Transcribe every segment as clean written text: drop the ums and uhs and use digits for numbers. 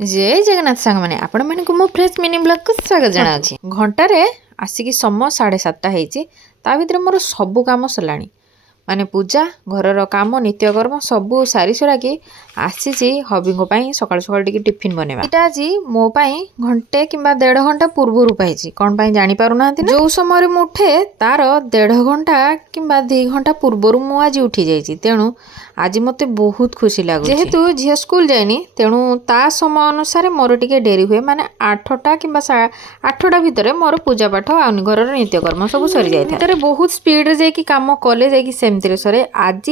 जय जगन्नाथ सांग मैंने आपण मैंने मो फ्रेश मिनी ब्लॉग को स्वागत जनावि घंटारे आसिक समय 7:30 होती ता भर मोर सबू कम सरलाणी माने पूजा घर काम नित्यकर्म सबू सारी सुराकी आसी हबी सकाल सकाल टिफिन बनवा यहाँ आज मोपाई घंटे कि 1.5 घंटा पूर्व पाई कौन जापर ना जो समय उठे तार 1.5 घंटा कि 2 घंटा पूर्व मुझे उठी जाइए तेणु आज मत बहुत खुशी लगे जेहेतु झील स्कूल जाइनी तेणु ता समय अनुसार मोर टिके डेरी हुए माने 8टा कि 8टा भितर मोर पूजा पाठ आ घर नित्यकर्म सब सरी जाए बहुत स्पीड जाकि कम कले जामती सरे आज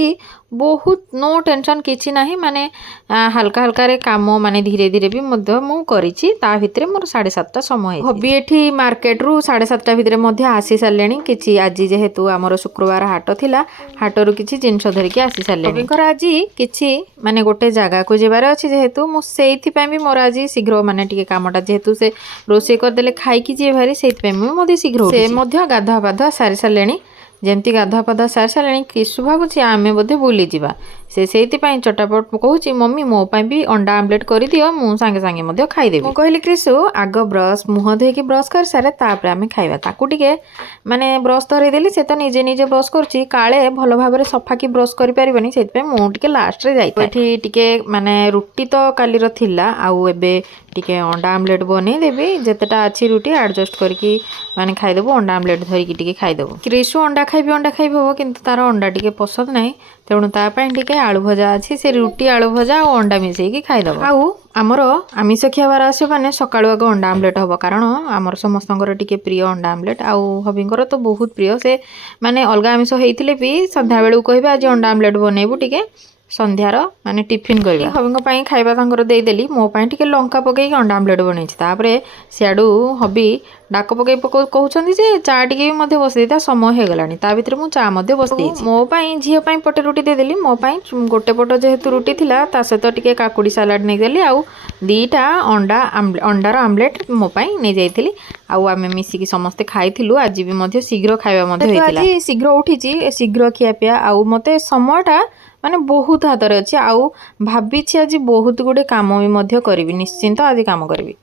बहुत नो टेंशन किसी ना माने हल्का हल्का रे काम माने धीरे धीरे भी मु करिछि ता भितर मोर 7:30 समय हबी एठी मार्केट रु 7:30 भितर आसी सारे किछि आज जेहेतु आमर शुक्रवार हाट थिला हाट रु किछि जिनस धरिकी आसी सारे आज किछि माने गोटे जगह को जेबार अछि जेहेतु मु सेइथि पय भी मोर आज शीघ्र माने टिके कामटा जेहेतु से रोसे कर देले खाइकी जे भारी सेइथि पय मु मधे शीघ्र से मध्य गाधा पाधा सारी सारे जमती गाधा पाधा सारी सारे किसु भावुची आमे बोधे बुली जीवा से चटापट कहूँ मम्मी मो भी अंडा आमलेट कर दियो मु सांगे सांगे खाईदेवी कहली क्रिसु आग ब्रश मुह धोईकी ब्रश कर सारे तापर आमे खाइबा ताकू टिके माने ब्रश धरईदेली से तो निजे निजे ब्रश करुच्ची काले भल भाव सफा कि ब्रश कर पारिबनी सेति मु टिके लास्ट रे जाई टिके माने रुटी तो कालीर थिला आउ एबे टिके अंडा आमलेट बनै देबी जेतेटा अछि रुटी एडजस्ट करके माने खाइदेबो अंडा आमलेट धरिकी टिके खाइदेबो क्रिसु अंडा खाइबी हो किंतु तार अंडा टिके पसंद नाही तेणु तापाई टिके आलू भजा अच्छी से रुटी आलू भजा और अंडा मिसेकी खाइदेव आउ आमर आमिष खियाबार आसो मैंने सकाळु आग अंडा आमलेट हम कारण आमर समस्त टिके प्रिय अंडा आमलेट आउ हबींकर तो बहुत प्रिय से माने अलग आमिष होइथिले भी संध्या बेलू कहबे आज अंडा आमलेट बनैबू टिके संध्यार माने टिफिन कर हबी खाइबा देदेली मो टिके लंका पकई अंडा आमलेट बनई सियाड़ू हबी डाक पकई कहते जे चा टिके भी बसई समय हो गलानी ता भीतर मु चा बस मो झील पटे रुटी देदेली मो गोटे पट जेहेतु रुटी थिला ता सहित टिके काकुड़ी सालाड नहीं देली आउ 2टा अंडार आमलेट मो नहीं जाइली आमे मिसिकी समस्ते खाइलु आज भी शीघ्र खाइबा शीघ्र उठी शीघ्र खियापिया आउ मते समयटा माने बहुत हाथ रे अच्छी आउ भाभी आज बहुत गुडे काम भी करी निश्चिंत आज काम करी।